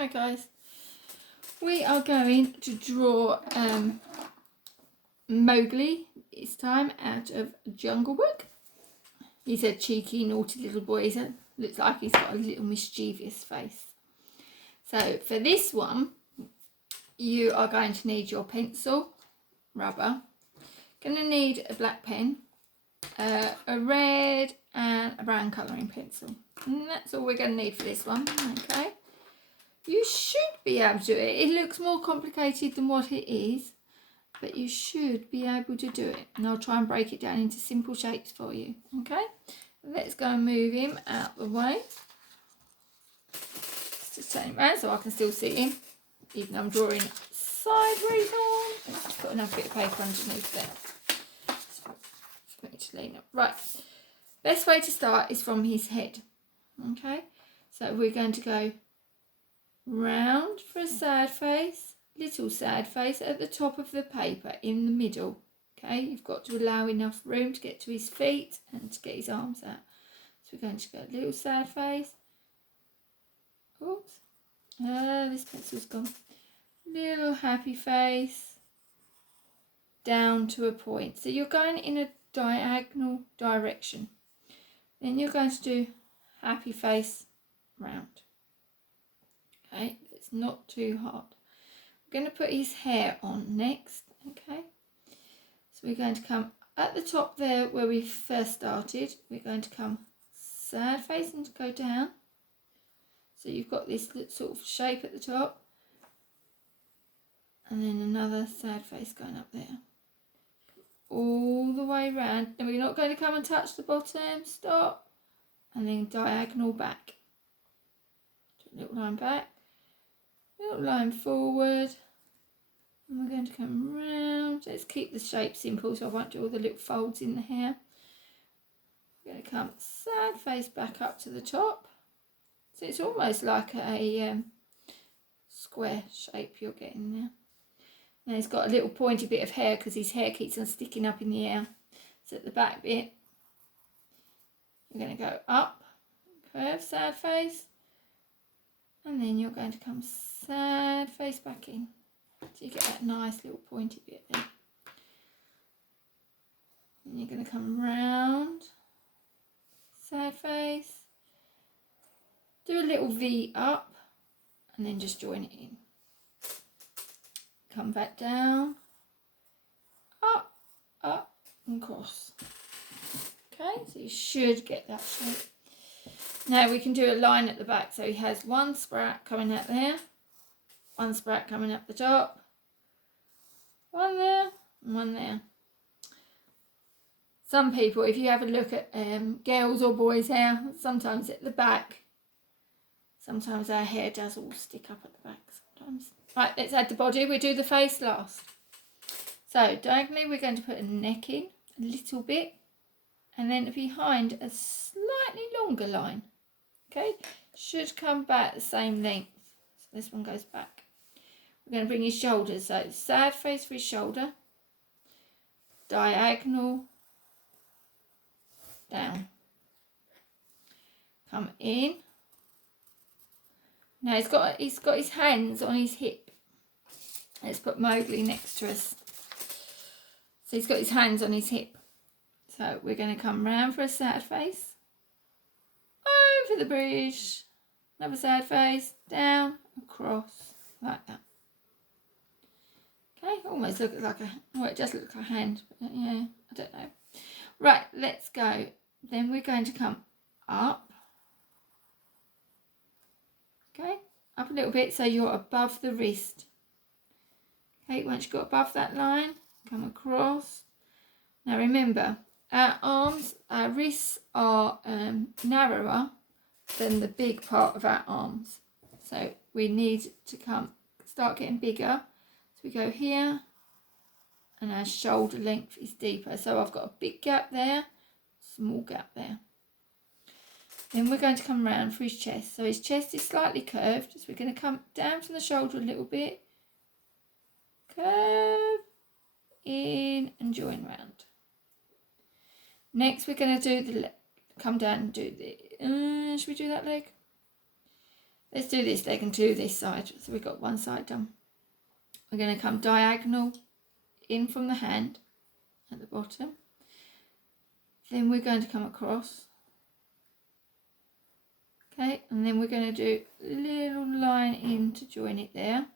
Hi guys, we are going to draw Mowgli this time out of Jungle Book. He's a cheeky, naughty little boy. Looks like he's got a little mischievous face. So for this one, you are going to need your pencil, rubber, going to need a black pen, a red and a brown colouring pencil. And that's all we're going to need for this one, okay? You should be able to do it. It looks more complicated than what it is, but you should be able to do it. And I'll try and break it down into simple shapes for you, okay? Let's go and move him out the way. Just turn him around so I can still see him, even though I'm drawing sideways on. Let's just put another bit of paper underneath there. For me to lean up. Right, best way to start is from his head, okay? So we're going to go round for a sad face, little sad face at the top of the paper in the middle. Okay, you've got to allow enough room to get to his feet and to get his arms out. So we're going to go little sad face. Oops, this pencil's gone. Little happy face down to a point. So you're going in a diagonal direction. Then you're going to do happy face round. Okay, it's not too hard. We're going to put his hair on next, okay? So we're going to come at the top there where we first started. We're going to come sad face and go down. So you've got this sort of shape at the top. And then another sad face going up there. All the way round. And we're not going to come and touch the bottom, stop. And then diagonal back. Little line back. Little line forward, and we're going to come round. Let's keep the shape simple so I won't do all the little folds in the hair. We're going to come sad face back up to the top. So it's almost like a square shape you're getting there. Now he's got a little pointy bit of hair because his hair keeps on sticking up in the air. So at the back bit, we're going to go up, curve, sad face. And then you're going to come sad face back in. So you get that nice little pointy bit there. And you're going to come round, sad face. Do a little V up and then just join it in. Come back down, up, up and cross. Okay, so you should get that shape. Now we can do a line at the back. So he has one sprat coming out there, one sprat coming up the top, one there and one there. Some people, if you have a look at girls or boys' hair, sometimes at the back, sometimes our hair does all stick up at the back sometimes. Right, let's add the body. We do the face last. So diagonally we're going to put a neck in a little bit and then behind a slightly longer line. Okay, should come back the same length. So this one goes back. We're going to bring his shoulders. So sad face for his shoulder. Diagonal. Down. Come in. Now he's got his hands on his hip. Let's put Mowgli next to us. So he's got his hands on his hip. So we're going to come round for a sad face. Over the bridge, another sad face, down, across, like that. Okay, almost looks like it does look like a hand, but yeah, I don't know. Right, let's go. Then we're going to come up. Okay, up a little bit so you're above the wrist. Okay, once you've got above that line, come across. Now remember, our arms, our wrists are narrower than the big part of our arms. So we need to start getting bigger. So we go here and our shoulder length is deeper. So I've got a big gap there, small gap there. Then we're going to come round for his chest. So his chest is slightly curved. So we're going to come down from the shoulder a little bit. Curve in and join round. Next we're going to do come down and do the, should we do that leg? Let's do this leg and do this side. So we've got one side done. We're going to come diagonal in from the hand at the bottom. Then we're going to come across. Okay, and then we're going to do a little line in to join it there.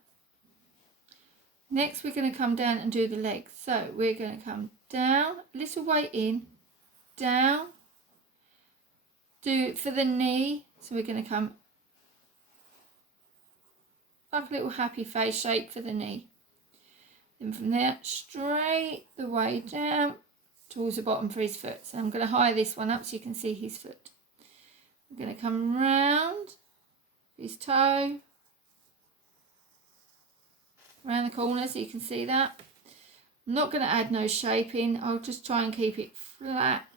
Next we're going to come down and do the legs. So we're going to come down, a little way in, down, do it for the knee. So we're going to come like a little happy face shape for the knee. Then from there, straight the way down towards the bottom for his foot. So I'm going to high this one up so you can see his foot. I'm going to come round his toe, around the corner so you can see that. I'm not going to add no shaping. I'll just try and keep it flat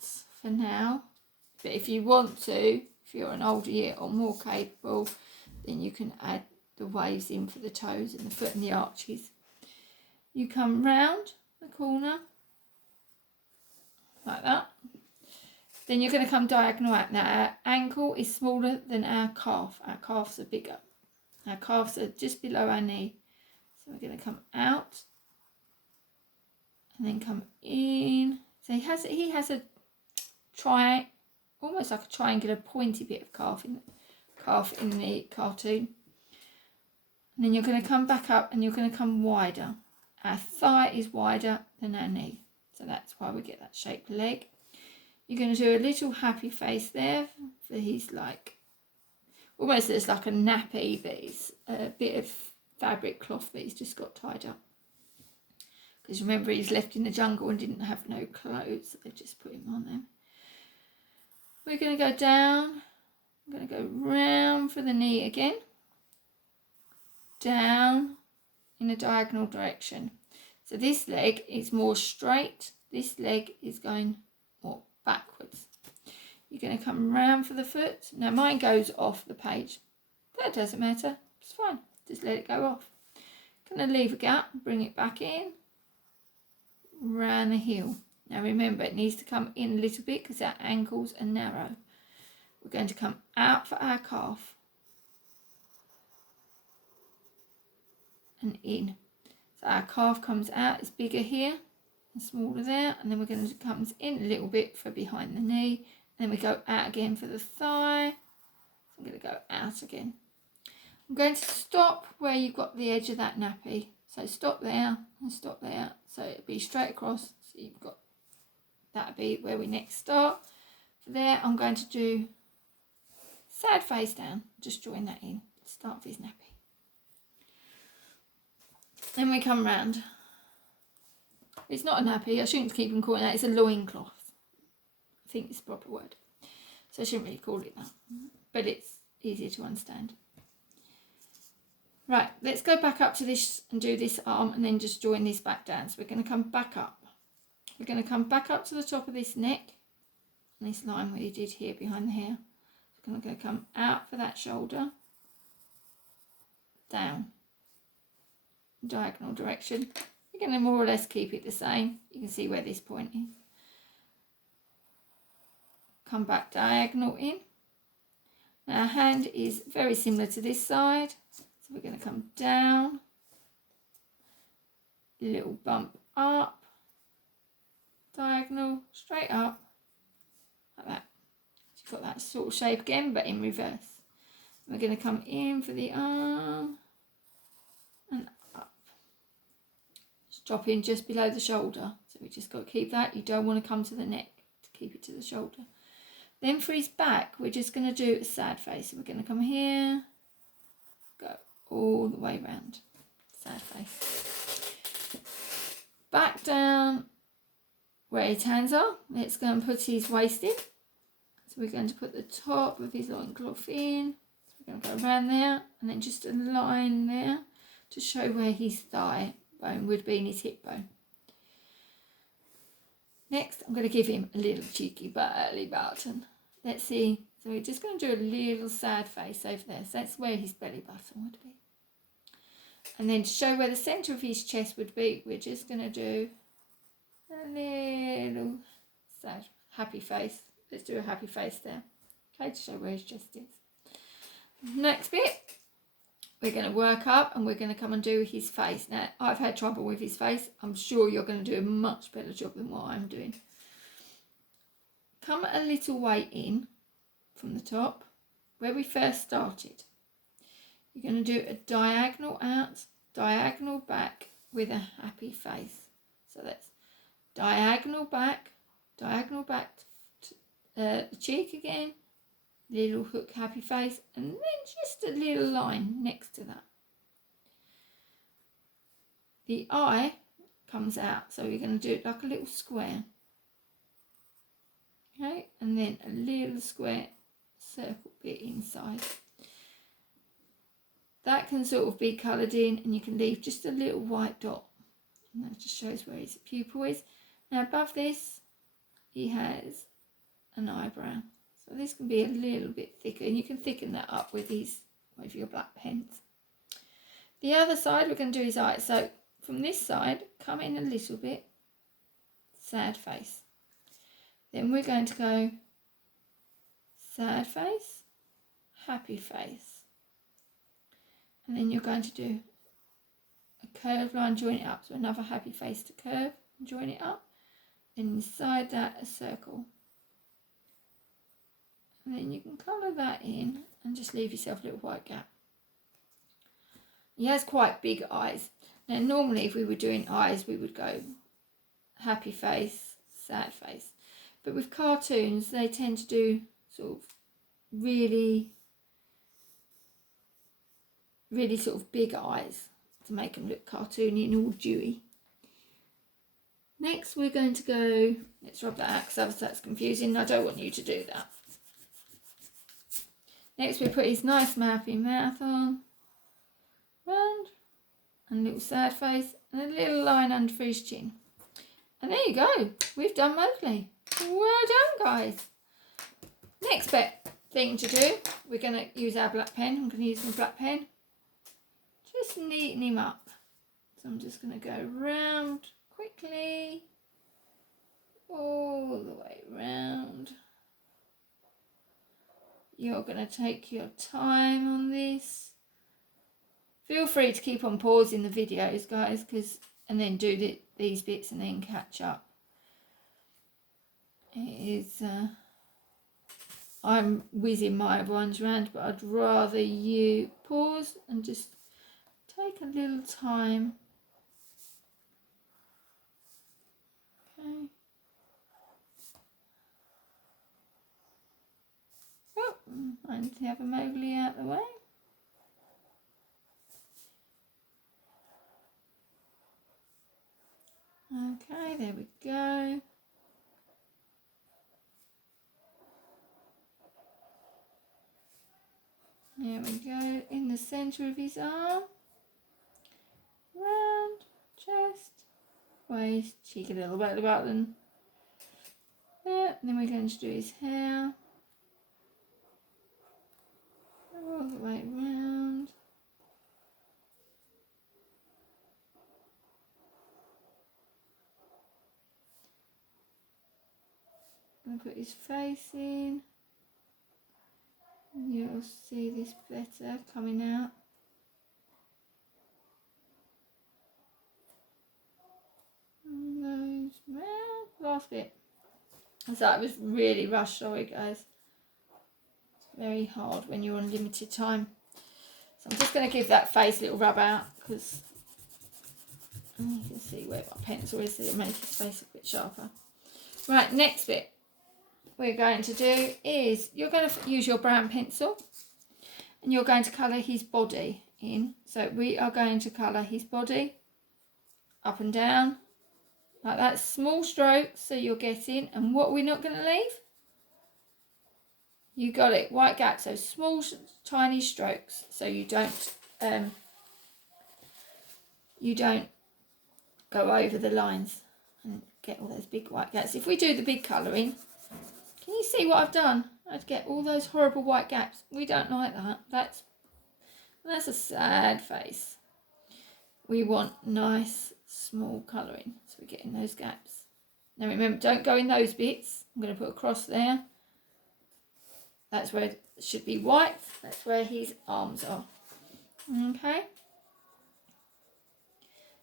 for now. But if you want to, if you're an older year or more capable, then you can add the waves in for the toes and the foot and the arches. You come round the corner like that. Then you're going to come diagonal out. Now our ankle is smaller than our calf. Our calves are bigger. Our calves are just below our knee. So we're going to come out and then come in. So he has a almost like a triangular pointy bit of calf in the cartoon. And then you're going to come back up and you're going to come wider. Our thigh is wider than our knee. So that's why we get that shaped leg. You're going to do a little happy face there for his almost looks like a nappy, but it's a bit of fabric cloth that he's just got tied up. Because remember, he's left in the jungle and didn't have no clothes, so they've just put him on them. We're going to go down. I'm going to go round for the knee again. Down in a diagonal direction. So this leg is more straight. This leg is going more backwards. You're going to come round for the foot. Now mine goes off the page. That doesn't matter. It's fine. Just let it go off. Going to leave a gap, bring it back in, round the heel. Now remember, it needs to come in a little bit because our ankles are narrow. We're going to come out for our calf and in. So our calf comes out, it's bigger here and smaller there, and then we're going to come in a little bit for behind the knee, and then we go out again for the thigh. So I'm going to go out again. I'm going to stop where you've got the edge of that nappy. So stop there and stop there. So it'll be straight across. So you've got, that'll be where we next start. For there, I'm going to do sad face down. Just join that in. Start with his nappy. Then we come round. It's not a nappy. I shouldn't keep on calling that. It's a loincloth. I think it's the proper word. So I shouldn't really call it that. But it's easier to understand. Right, let's go back up to this and do this arm and then just join this back down. So we're going to come back up. We're going to come back up to the top of this neck. And this line we did here behind the hair. I'm going to come out for that shoulder. Down. Diagonal direction. We're going to more or less keep it the same. You can see where this point is. Come back diagonal in. Now our hand is very similar to this side. So we're going to come down, little bump up, diagonal, straight up, like that. So you've got that sort of shape again, but in reverse. We're going to come in for the arm and up. Just drop in just below the shoulder. So we just got to keep that. You don't want to come to the neck to keep it to the shoulder. Then for his back, we're just going to do a sad face. So we're going to come here, go all the way round, sad face. Back down where his hands are. Let's go and put his waist in. So we're going to put the top of his loincloth in. So we're going to go around there and then just a line there to show where his thigh bone would be and his hip bone. Next, I'm going to give him a little cheeky belly button. Let's see. So we're just going to do a little sad face over there. So that's where his belly button would be. And then to show where the centre of his chest would be, we're just going to do a little sad, happy face. Let's do a happy face there. Okay, to show where his chest is. Next bit, we're going to work up and we're going to come and do his face. Now, I've had trouble with his face. I'm sure you're going to do a much better job than what I'm doing. Come a little way in from the top where we first started. You're going to do a diagonal out, diagonal back with a happy face. So that's diagonal back to, the cheek again, little hook happy face, and then just a little line next to that. The eye comes out, so you're going to do it like a little square. Okay, and then a little square circle bit inside. That can sort of be coloured in, and you can leave just a little white dot. And that just shows where his pupil is. Now above this, he has an eyebrow. So this can be a little bit thicker, and you can thicken that up with your black pens. The other side, we're going to do his eyes. So from this side, come in a little bit, sad face. Then we're going to go sad face, happy face. And then you're going to do a curved line, join it up. So another happy face to curve and join it up. And inside that, a circle. And then you can colour that in and just leave yourself a little white gap. He has quite big eyes. Now normally if we were doing eyes, we would go happy face, sad face. But with cartoons, they tend to do sort of really sort of big eyes to make them look cartoony and all dewy. Next we're going to go, let's rub that out because that's confusing. I don't want you to do that. Next we put his nice happy mouth on, round, and a little sad face, and a little line under his chin. And there you go, we've done Mowgli. Well done, guys. Next thing to do, we're going to use our black pen. I'm going to use my black pen. Just neaten him up. So I'm just going to go round quickly, all the way round. You're going to take your time on this. Feel free to keep on pausing the videos, guys, and then do these bits and then catch up. It is, I'm whizzing my ones round, but I'd rather you pause and just take a little time. Okay. Oh, I need to have a Mowgli out the way. Okay, there we go. There we go, in the centre of his arm, round, chest, waist, cheek a little bit at the bottom. There, and then we're going to do his hair, all the way round. I'm going to put his face in. You'll see this better coming out. And those, well, last bit. So it was really rushed, sorry guys. It's very hard when you're on limited time. So I'm just going to give that face a little rub out because you can see where my pencil is, so it'll make his face a bit sharper. Right, next bit we're going to do is you're going to use your brown pencil and you're going to colour his body in. So we are going to colour his body up and down like that, small strokes, so you're getting, and what we're not going to leave, you got it, white gap, so small tiny strokes, so you don't go over the lines and get all those big white gaps. If we do the big colouring, can you see what I've done? I'd get all those horrible white gaps. We don't like that. That's a sad face. We want nice small colouring, so we're getting those gaps. Now remember, don't go in those bits. I'm going to put a cross there. That's where it should be white. That's where his arms are. Okay.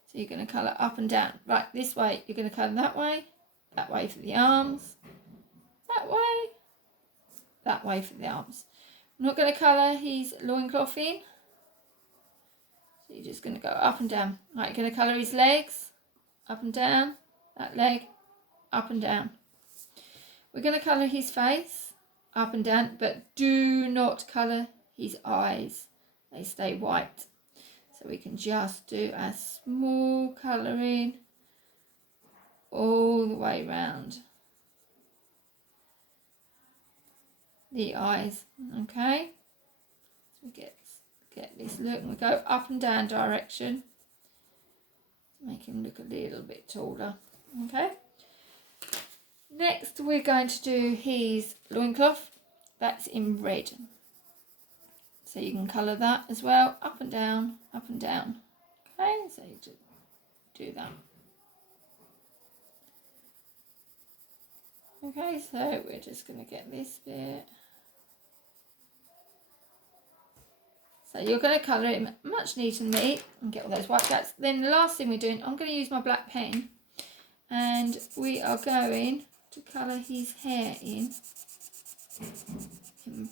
So you're going to colour up and down. Right, this way. You're going to colour that way for the arms, that way for the arms. I'm not going to colour his loincloth in. So you're just going to go up and down. Right, you're going to colour his legs, up and down, that leg, up and down. We're going to colour his face, up and down, but do not colour his eyes. They stay white. So we can just do a small colouring all the way round the eyes. Okay, so we get this look, and we go up and down direction to make him look a little bit taller. Okay, next we're going to do his loincloth. That's in red, so you can colour that as well, up and down, up and down. Okay, so you just do that. Okay, so we're just going to get this bit. So you're going to colour it much neater than me and get all those white gaps. Then the last thing we're doing, I'm going to use my black pen, and we are going to colour his hair in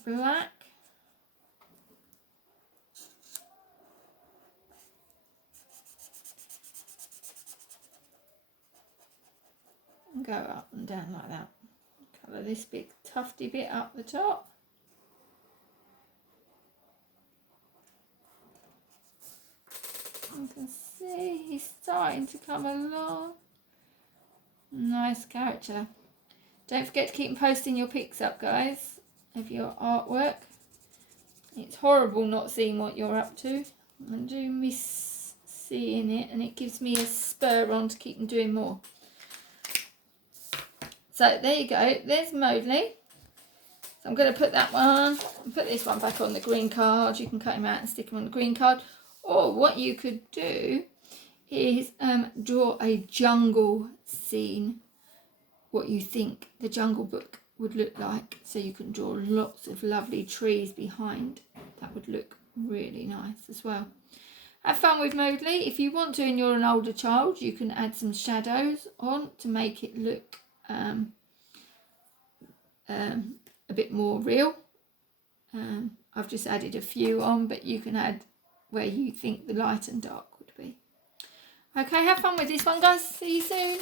black. And go up and down like that. Colour this big tufty bit up the top. You can see he's starting to come along. Nice character. Don't forget to keep posting your pics up, guys, of your artwork. It's horrible not seeing what you're up to. I do miss seeing it, and it gives me a spur on to keep doing more. So there you go, there's Mowgli. So I'm going to put that one, and put this one back on the green card. You can cut him out and stick him on the green card. Or what you could do is draw a jungle scene, what you think the Jungle Book would look like. So you can draw lots of lovely trees behind. That would look really nice as well. Have fun with Mowgli. If you want to and you're an older child, you can add some shadows on to make it look a bit more real. I've just added a few on, but you can add where you think the light and dark would be. Okay, have fun with this one, guys. See you soon.